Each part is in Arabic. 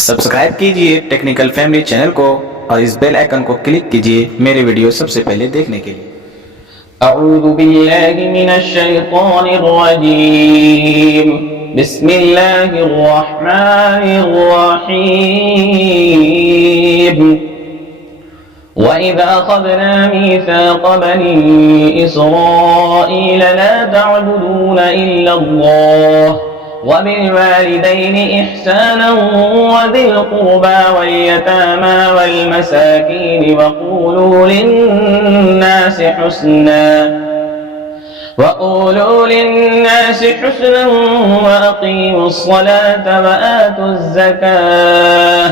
सब्सक्राइब कीजिए technical family channel को और इस बेल आइकन को क्लिक कीजिए मेरे वीडियो सबसे पहले देखने के लिए। अऊज़ु बिल्लाहि मिनश शैतानिर रजीम। बिस्मिल्लाहिर रहमानिर रहीम। वइज़ा अख़ज़ना मीसाक़ बनी इस्राईल ला तअबुदूना इल्लल्लाह वबिलवालिदैनि इहसाना वज़िल क़ुर्बा वल्यतामा वल्मसाकीन वक़ूलू लिन्नास हुस्ना वअक़ीमू الصلاة वआतू الزकाة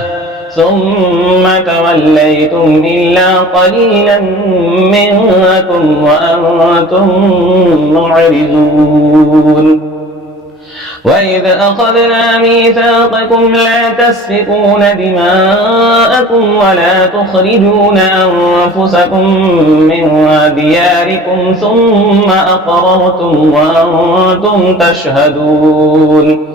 ثم توليتم إلا قليلا منكم وأنتم معرضون وإذ أخذنا ميثاقكم لا تسفكون دماءكم ولا تخرجون أنفسكم من دياركم ثم أقررتم وأنتم تشهدون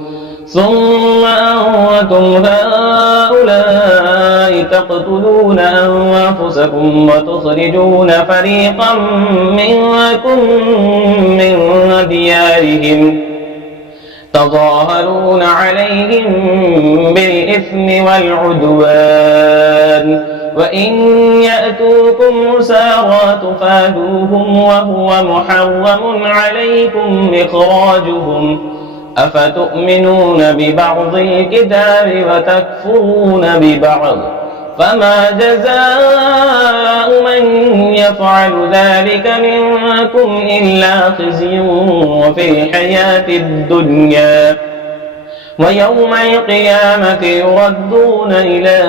ثم أنتم هؤلاء تقتلون أنفسكم وتخرجون فريقا منكم من ديارهم تظاهرون عليهم بالإثم والعدوان وإن يأتوكم أسارى تفادوهم وهو محرم عليكم إخراجهم أفتؤمنون ببعض الكتاب وتكفرون ببعض فما جزاء من يفعل ذلك منكم إلا خزي في الحياة الدنيا ويوم القيامة يردون إلى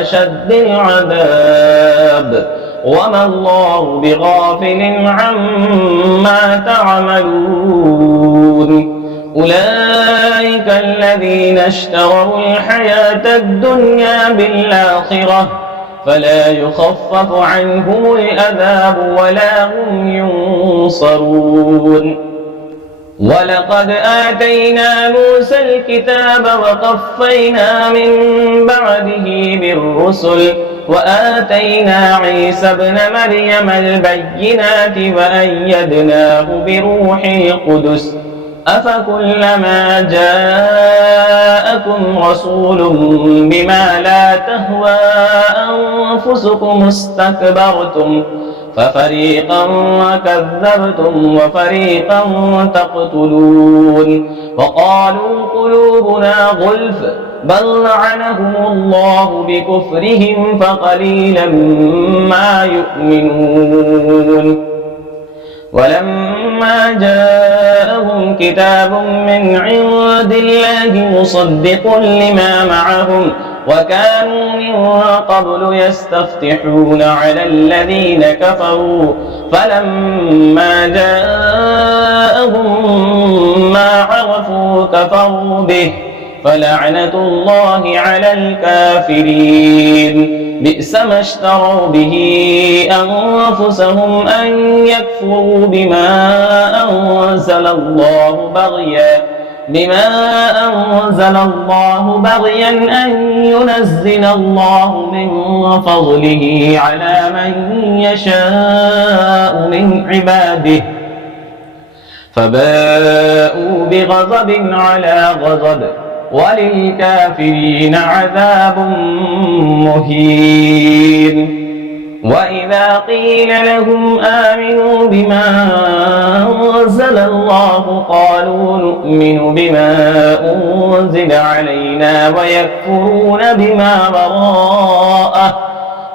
أشد العذاب وما الله بغافل عما تعملون أولئك الذين اشتروا الحياة الدنيا بالآخرة فلا يخفف عنهم العذاب ولا هم ينصرون ولقد آتينا موسى الكتاب وقفينا من بعده بالرسل وآتينا عيسى ابن مريم البينات وأيدناه بروح القدس أفكلما جاءكم رسول بما لا تهوى أنفسكم استكبرتم ففريقا كذبتم وفريقا تقتلون وقالوا قلوبنا غلف بل لعنهم الله بكفرهم فقليلا ما يؤمنون ولما جاءهم كتاب من عند الله مصدق لما معهم وكانوا من قبل يستفتحون على الذين كفروا فلما جاءهم ما عرفوا كفروا به فلعنة الله على الكافرين بئس ما اشتروا به أنفسهم أن يكفروا بما أنزل الله بغيا أن ينزل الله من فضله على من يشاء من عباده فباءوا بغضب على غضب وللكافرين عذاب مهين وإذا قيل لهم آمنوا بما أنزل الله قالوا نؤمن بما أنزل علينا ويكفرون بما وراءه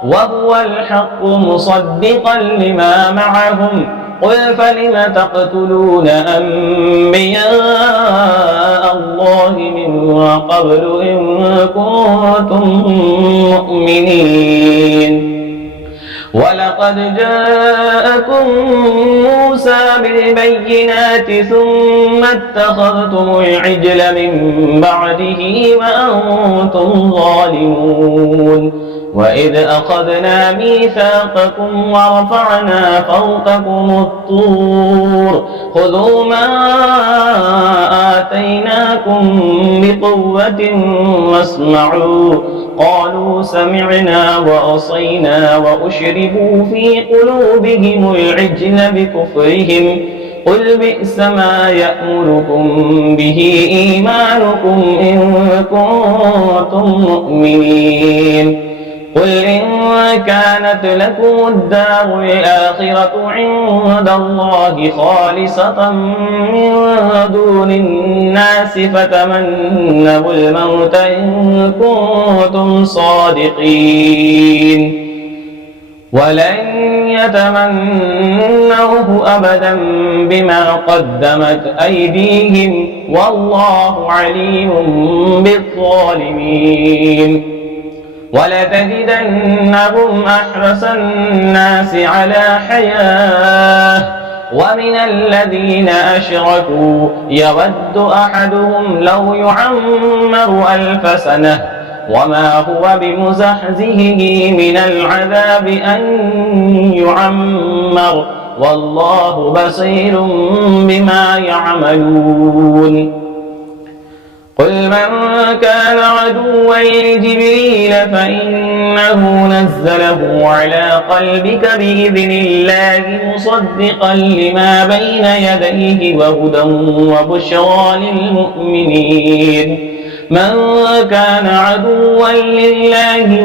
وهو الحق مصدقا لما معهم قل فلم تقتلون أنبياء الله من قبل إن كنتم مؤمنين ولقد جاءكم موسى بالبينات ثم اتخذتم العجل من بعده وأنتم ظالمون وإذ أخذنا ميثاقكم ورفعنا فوقكم الطور خذوا ما آتيناكم بقوة واسمعوا قالوا سمعنا وعصينا وأشربوا في قلوبهم العجل بكفرهم قل بئس ما يأمركم به إيمانكم إن كنتم مؤمنين قل إن كانت لكم الدار الآخرة عند الله خالصة من دون الناس فتمنوا الموت إن كنتم صادقين ولن يتمنوه أبدا بما قدمت أيديهم والله عليم بالظالمين ولتجدنهم أحرص الناس على حياة ومن الذين أشركوا يود أحدهم لو يعمر 1000 سنة وما هو بمزحزحه من العذاب أن يعمر والله بصير بما يعملون قل من كان عدوا لجبريل فإنه نزله على قلبك بإذن الله مصدقا لما بين يديه وهدى وبشرى للمؤمنين من كان عدوا لله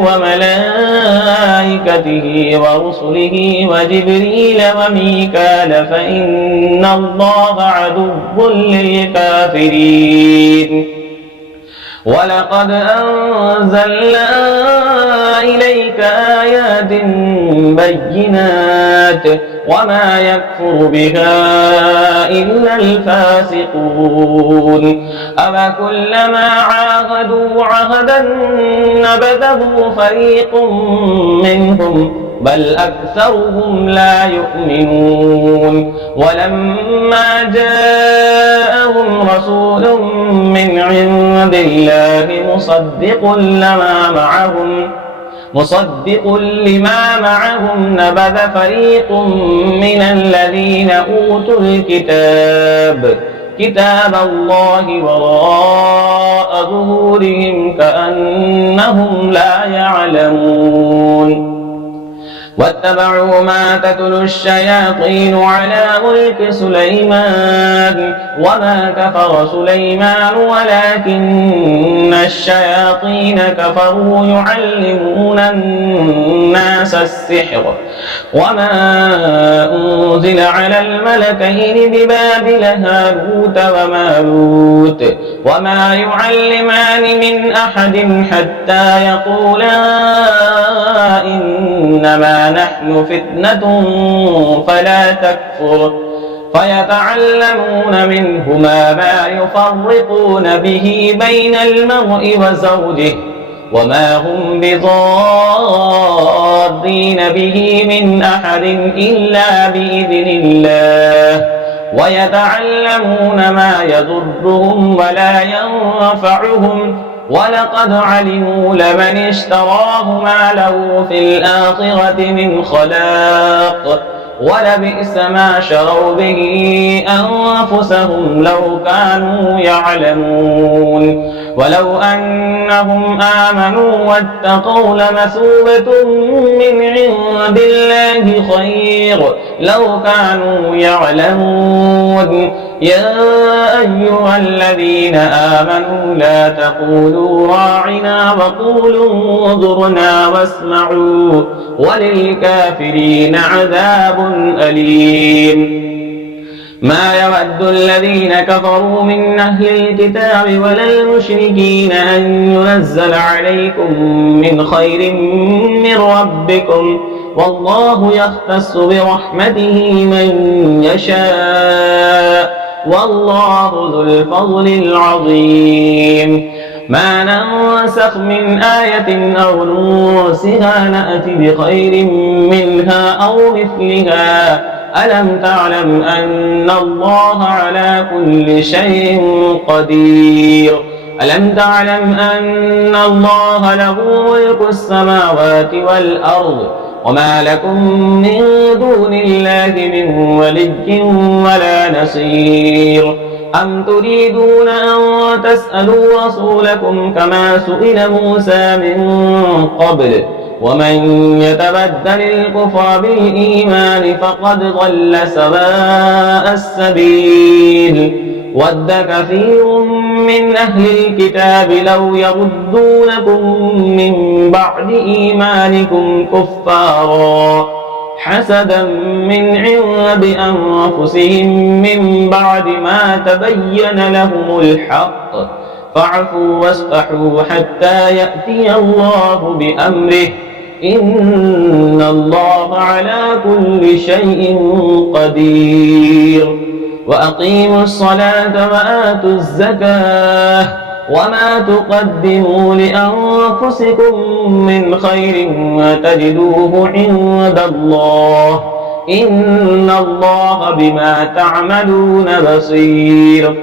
وملائكته ورسله وجبريل وميكال فإن الله عدو للكافرين ولقد أنزلنا إليك آيات بينات وما يكفر بها إلا الفاسقون أفكلما عاهدوا عهدا نبذه فريق منهم بل أكثرهم لا يؤمنون ولما جاءهم رسول من عند الله مصدق لما معهم نبذ فريق من الذين أوتوا كتاب الله وراء ظهورهم كأنهم لا يعلمون واتبعوا ما تتلو الشياطين على ملك سليمان وما كفر سليمان ولكن الشياطين كفروا يعلمون الناس السحر وما أنزل على الملكين ببابل هاروت وماروت وما يعلمان من أحد حتى يقولا إنما نحن فتنة فلا تكفر فيتعلمون منهما ما يفرقون به بين المرء وزوجه وما هم بضارين به من أحد إلا بإذن الله ويتعلمون ما يضرهم ولا ينفعهم ولقد علموا لمن اشتراه ما له في الآخرة من خلاق ولبئس ما شروا به أنفسهم لو كانوا يعلمون ولو أنهم آمنوا واتقوا لمثوبة من عند الله خير لو كانوا يعلمون يا أيها الذين آمنوا لا تقولوا راعنا وقولوا انظرنا واسمعوا وللكافرين عذاب أليم ما يود الذين كفروا من أهل الكتاب ولا المشركين أن ينزل عليكم من خير من ربكم والله يختص برحمته من يشاء والله ذو الفضل العظيم ما ننسخ من آية أو ننسها نأتي بخير منها أو مثلها ألم تعلم أن الله على كل شيء قدير ألم تعلم أن الله له ملك السماوات والأرض وما لكم من دون الله من ولي ولا نصير أم تريدون أن تسألوا رسولكم كما سئل موسى من قبل ومن يتبدل الكفر بالإيمان فقد ضل سواء السبيل ود كثير من أهل الكتاب لو يردونكم من بعد إيمانكم كفارا حسدا من عند أنفسهم من بعد ما تبين لهم الحق فاعفوا واصفحوا حتى يأتي الله بأمره إن الله على كل شيء قدير وأقيموا الصلاة وآتوا الزكاة وما تقدموا لأنفسكم من خير تجدوه عند الله إن الله بما تعملون بصير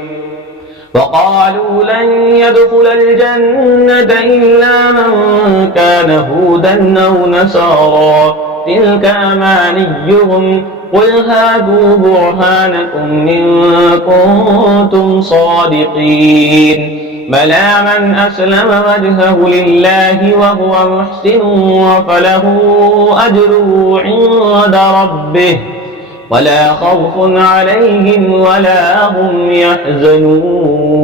وقالوا لن يدخل الجنة إلا من كان هودا أو نصارى تلك أمانيهم قل هاتوا برهانكم إن كنتم صادقين بلى من أسلم وجهه لله وهو محسن فله أجره عند ربه ولا خوف عليهم ولا هم يحزنون